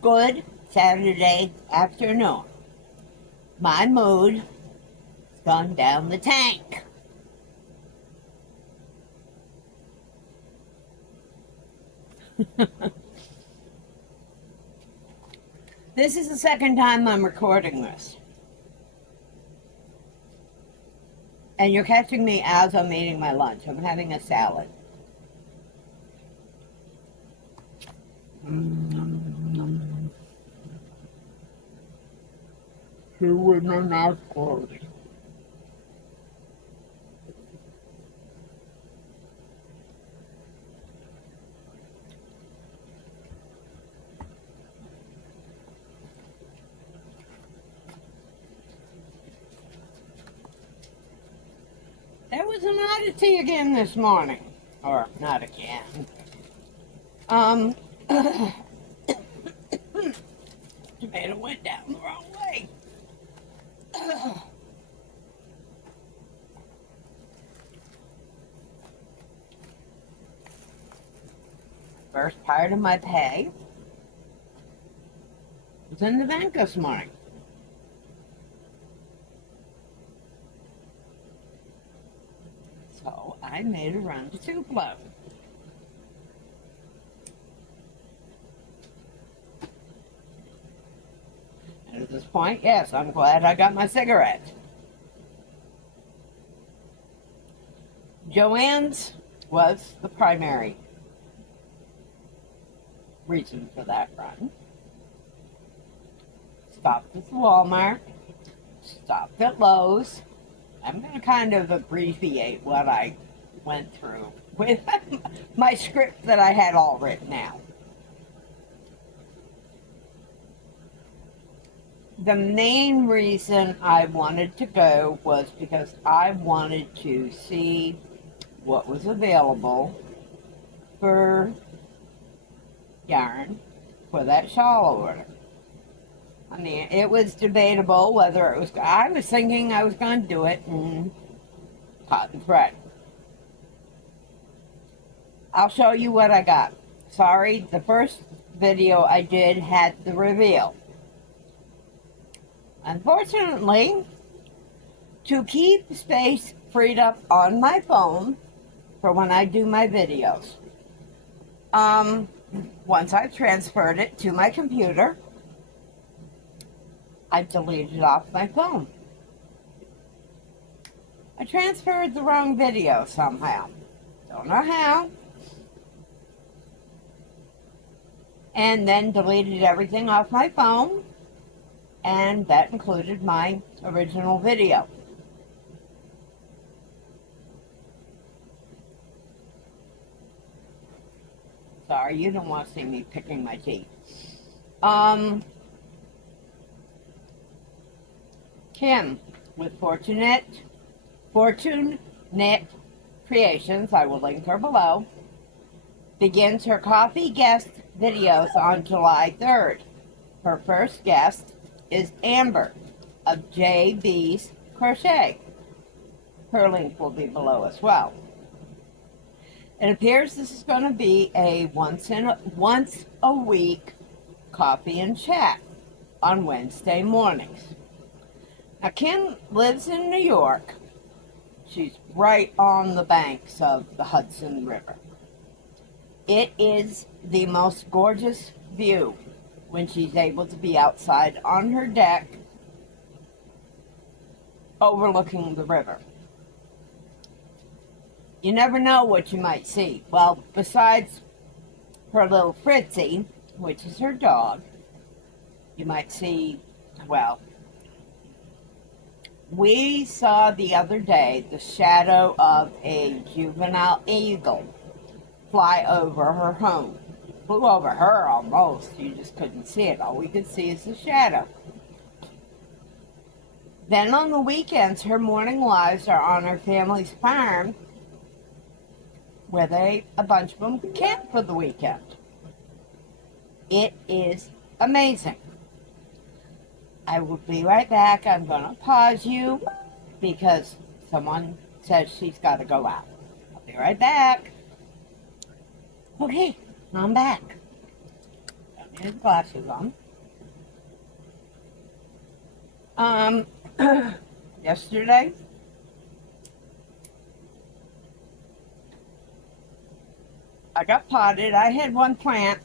Good Saturday afternoon. My mood has gone down the tank. This is the second time I'm recording this. And you're catching me as I'm eating my lunch. I'm having a salad. Two women are closing. There was an oddity again this morning. Or, not again. Tomato went down the wrong way. First part of my pay was in the bank this morning. So I made a run to Tupelo. And at this point, yes, I'm glad I got my cigarette. JoAnn's was the primary reason for that run. Stopped at the Walmart, stopped at Lowe's. I'm going to kind of abbreviate what I went through with my script that I had all written out. The main reason I wanted to go was because I wanted to see what was available for yarn for that shawl order. I mean, it was debatable whether it was, I was thinking I was going to do it in cotton thread. I'll show you what I got. Sorry, the first video I did had the reveal. Unfortunately, to keep space freed up on my phone for when I do my videos, once I transferred it to my computer, I deleted it off my phone. I transferred the wrong video somehow. Don't know how. And then deleted everything off my phone. And that included my original video. Sorry, you don't want to see me picking my teeth. Kim with FortuneKnitt Creations, I will link her below, begins her coffee guest videos on July 3rd. Her first guest is Amber of JaiBee's Crochet. Her link will be below as well. It appears this is going to be a once a week coffee and chat on Wednesday mornings. Now, Kim lives in New York. She's right on the banks of the Hudson River. It is the most gorgeous view when she's able to be outside on her deck overlooking the river. You never know what you might see. Well, besides her little Fritzy, which is her dog, you might see, well, we saw the other day the shadow of a juvenile eagle fly over her home. Flew over her almost. You just couldn't see it. All we could see is the shadow. Then on the weekends, her morning lives are on her family's farm, where a bunch of them camp for the weekend. It is amazing. I will be right back. I'm going to pause you because someone says she's got to go out. I'll be right back. Okay, I'm back. Got his glasses on. Yesterday, I got potted. I had one plant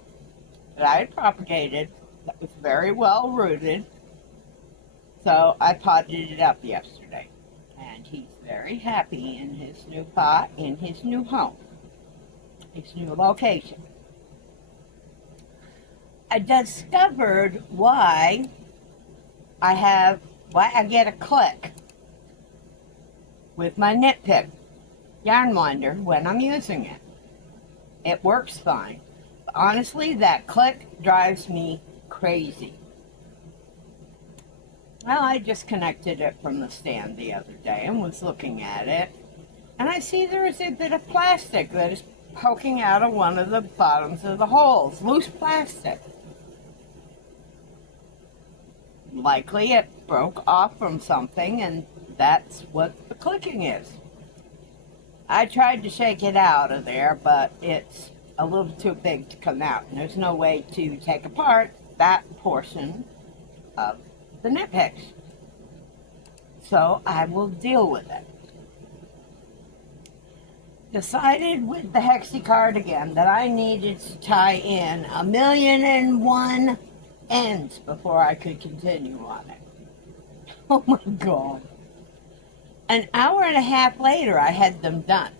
that I had propagated that was very well rooted. So I potted it up yesterday. And he's very happy in his new pot, in his new home, his new location. I discovered why I get a click with my knit pick yarn winder when I'm using it. It works fine. But honestly, that click drives me crazy. Well, I just connected it from the stand the other day and was looking at it, and I see there is a bit of plastic that is poking out of one of the bottoms of the holes. Loose plastic. Likely it broke off from something, and that's what the clicking is. I tried to shake it out of there, but it's a little too big to come out, and there's no way to take apart that portion of the knit picks. So I will deal with it. Decided with the Hexie cardigan that I needed to tie in 1,000,001 ends before I could continue on it. Oh my God. An hour and a half later, I had them done.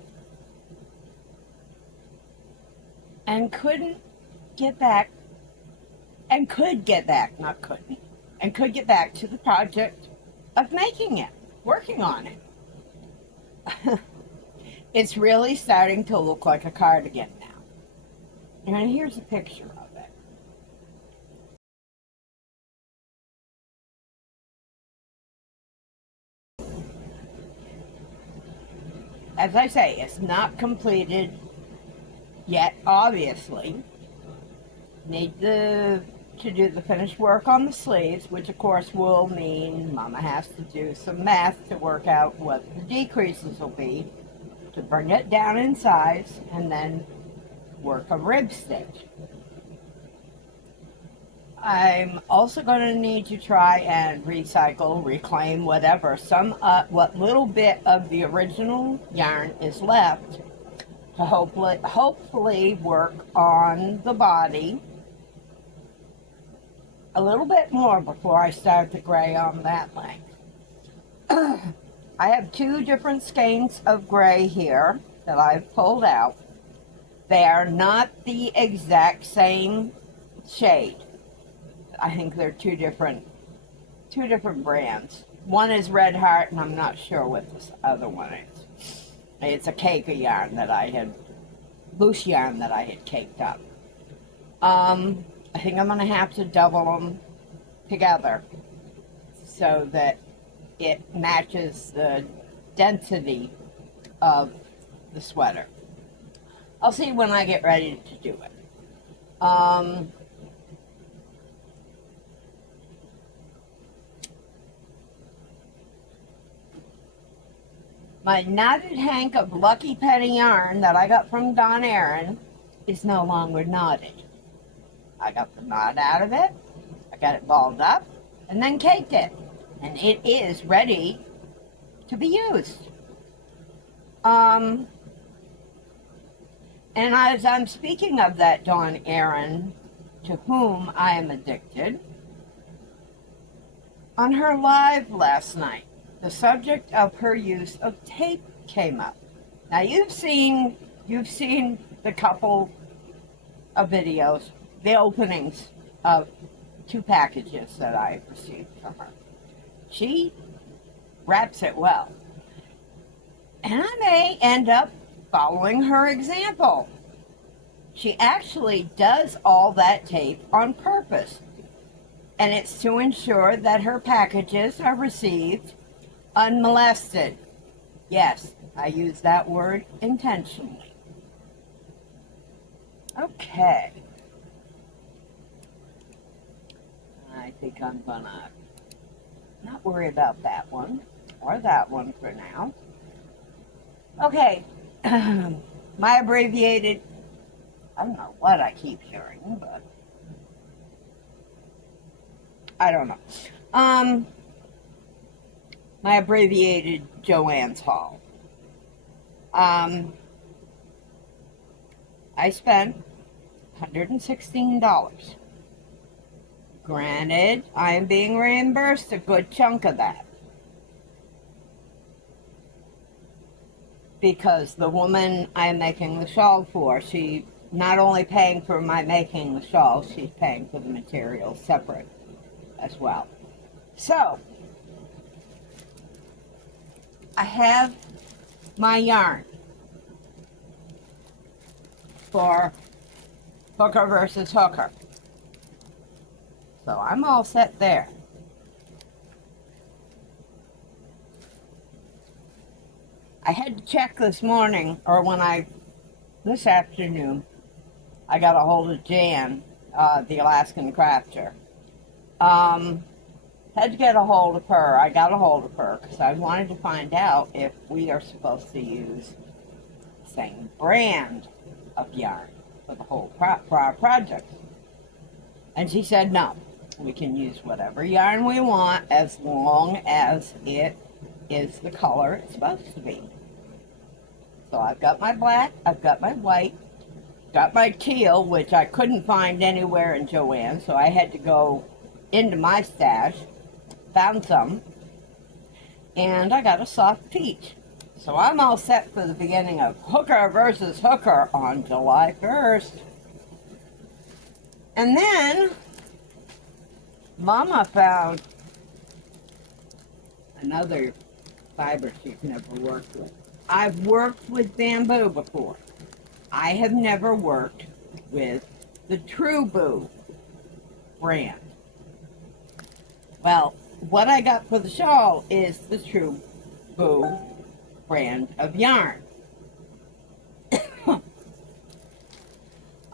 And couldn't get back, and could get back, not couldn't, and could get back to the project of making it, working on it. It's really starting to look like a cardigan now. And here's a picture of it. As I say, it's not completed yet, obviously. Need to do the finished work on the sleeves, which of course will mean Mama has to do some math to work out what the decreases will be to bring it down in size, and then work a rib stitch. I'm also going to need to try and recycle, reclaim, whatever, what little bit of the original yarn is left to hopefully work on the body a little bit more before I start the gray on that length. I have two different skeins of gray here that I've pulled out. They are not the exact same shade. I think they're two different brands. One is Red Heart, and I'm not sure what this other one is. It's a cake of yarn that I had, loose yarn that I had caked up. I think I'm going to have to double them together so that it matches the density of the sweater. I'll see when I get ready to do it. My knotted hank of Lucky Penny yarn that I got from Don Aaron is no longer knotted. I got the knot out of it, I got it balled up, and then caked it. And it is ready to be used. And as I'm speaking of that Dawn Aaron, to whom I am addicted, on her live last night, the subject of her use of tape came up. Now you've seen the couple of videos, the openings of 2 packages that I received from her. She wraps it well. And I may end up following her example. She actually does all that tape on purpose. And it's to ensure that her packages are received unmolested. Yes, I use that word intentionally. Okay. I think I'm gonna not worry about that one or that one for now. Okay, my abbreviated I don't know what I keep hearing, but I don't know. My abbreviated JoAnn's haul. I spent $116. Granted, I am being reimbursed a good chunk of that. Because the woman I'm making the shawl for, she not only paying for my making the shawl, she's paying for the material separate as well. So, I have my yarn for hooker versus hooker. So I'm all set there. I had to check this morning, or this afternoon, I got a hold of Jan, the Alaskan crafter. Had to get a hold of her. I got a hold of her because I wanted to find out if we are supposed to use the same brand of yarn for the whole for our project. And she said no. We can use whatever yarn we want as long as it is the color it's supposed to be. So I've got my black, I've got my white, got my teal, which I couldn't find anywhere in JoAnn, so I had to go into my stash, found some, and I got a soft peach. So I'm all set for the beginning of hooker versus hooker on July 1st. And then Mama found another fiber she's never worked with. I've worked with bamboo before. I have never worked with the True Boo brand. Well, what I got for the shawl is the True Boo brand of yarn.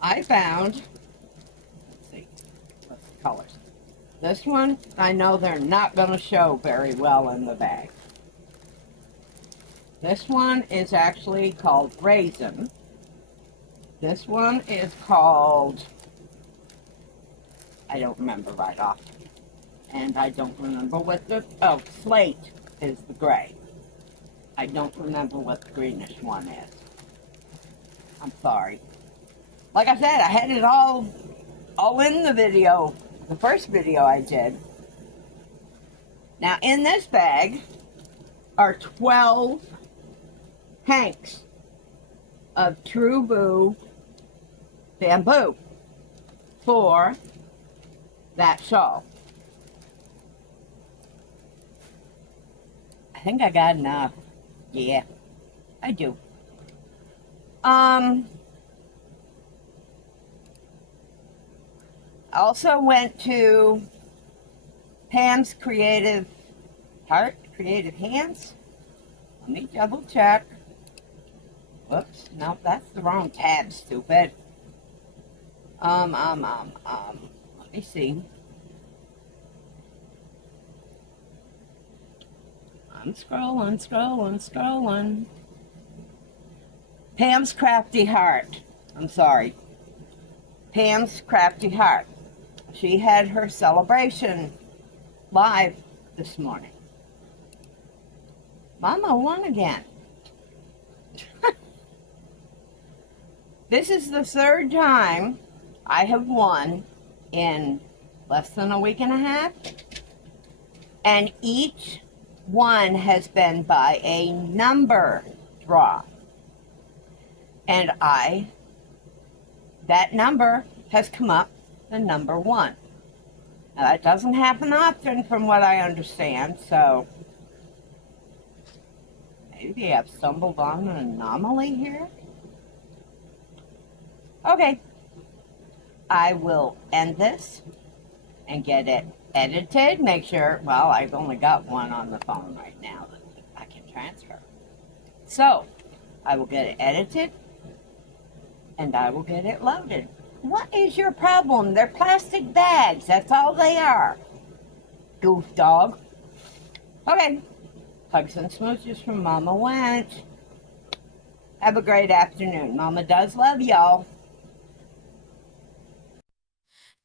I found, let's see, what's the colors? This one, I know they're not going to show very well in the bag. This one is actually called Raisin. This one is called, I don't remember right off. And I don't remember what Slate is the gray. I don't remember what the greenish one is. I'm sorry. Like I said, I had it all in the video, the first video I did. Now, in this bag are 12 hanks of True Boo bamboo for that shawl. I think I got enough. Yeah, I do. I also went to Pam's Creative Hands. Let me double check. Whoops, no, that's the wrong tab, stupid. Let me see. I'm scrolling. Pam's Crafty Heart. I'm sorry. Pam's Crafty Heart. She had her celebration live this morning. Mama won again. This is the third time I have won in less than a week and a half. And each one has been by a number draw. And that number has come up the number 1. Now that doesn't happen often from what I understand, so maybe I've stumbled on an anomaly here. Okay, I will end this and get it edited, make sure, well, I've only got one on the phone right now that I can transfer. So, I will get it edited, and I will get it loaded. What is your problem? They're plastic bags, that's all they are. Goof dog. Okay, hugs and smooches from Mama Wench. Have a great afternoon. Mama does love y'all.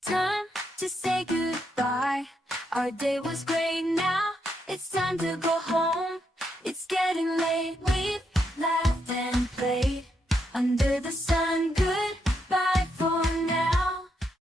Time to say goodbye. Our day was great, now it's time to go home. It's getting late, we've laughed and played under the sun. Goodbye for now.